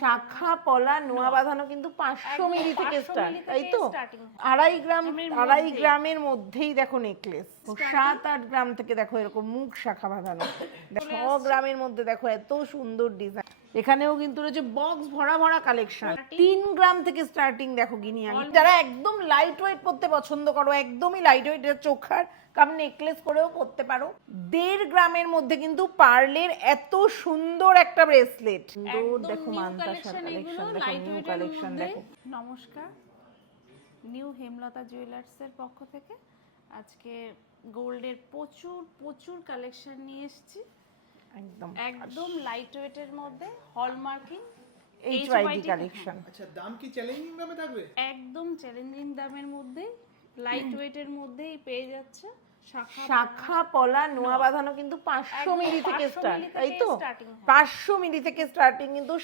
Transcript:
শাখা পলা নোয়া বাঁধানো কিন্তু 500 মিলি থেকে স্টার্ট, তাই তো? 2.5 গ্রামের মধ্যেই দেখো নেকলেস, 7-8 গ্রাম থেকে দেখো এরকম মুখ শাখা বাঁধানো, 6 গ্রামের মধ্যে দেখো এত সুন্দর ডিজাইন। এখানেও কিন্তু রয়েছে বক্স ভরা ভরা কালেকশন, 3 গ্রাম থেকে স্টার্টিং দেখো গিনিয়া। যারা একদম লাইট ওয়েট পড়তে পছন্দ করো, একদমই লাইট ওয়েট, এটা চোখার কাম নেকলেস করেও পড়তে পারো। 1.5 গ্রামের মধ্যে কিন্তু পার্লের এত সুন্দর একটা ব্রেসলেট, দেখো মানতাসার কালেকশন, দেখো নিউ কালেকশন দেখো। নমস্কার, নিউ হেমলতা জুয়েলার্সের পক্ষ থেকে আজকে গোল্ডের প্রচুর প্রচুর কালেকশন নিয়ে এসেছি। একদম লাইট ওয়েটের মধ্যে হলমার্কিং এইচওয়াইডি কালেকশন। আচ্ছা, দাম কি চ্যালেঞ্জিং দামে থাকবে? একদম চ্যালেঞ্জিং দামের মধ্যে লাইট ওয়েটের মধ্যেই পেয়ে যাচ্ছে। শাখা পলা নোয়া বাঁধানো কিন্তু 500 মিলি থেকে স্টার্ট, তাই তো? starting, 500 মিলি থেকে স্টার্টিং কিন্তু